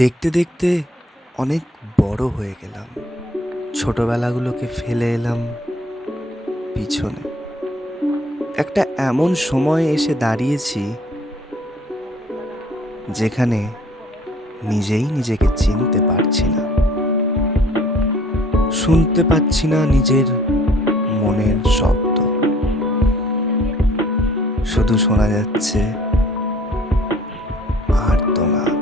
দেখতে দেখতে অনেক বড় হয়ে গেলাম। ছোটবেলাগুলোকে ফেলে এলাম পিছনে। একটা এমন সময় এসে দাঁড়িয়েছি যেখানে নিজেই নিজেকে চিনতে পারছি না। শুনতে পাচ্ছি না নিজের মনের শব্দ। শুধু শোনা যাচ্ছে আর্তনাদ।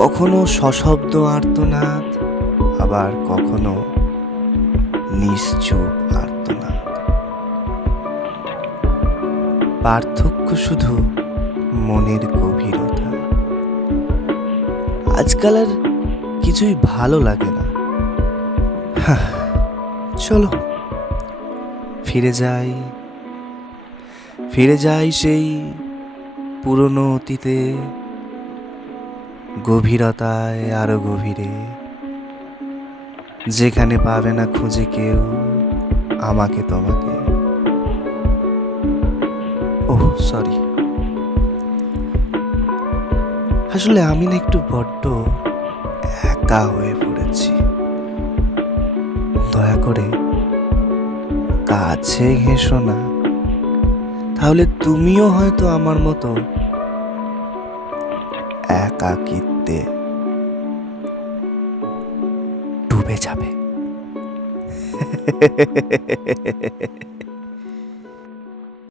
কখনো সশব্দ আর্তনাদ, আবার কখনো নিশ্চুপ আর্তনাদ। পার্থক্য শুধু মনের গভীরতা। আজকাল আর কিছুই ভালো লাগে না। চলো ফিরে যাই সেই পুরনো অতীতে, গভীরতায় আরো গভীরে, যেখানে পাবে না খুঁজে কেউ আমাকে তোমাকে। ওহ সরি, আসলে আমি না একটু বড্ড একা হয়ে পড়েছি। দয়া করে কাছে ঘেঁষো না, তাহলে তুমিও হয়তো আমার মতো একাকিত্বে ডুবে যাবে।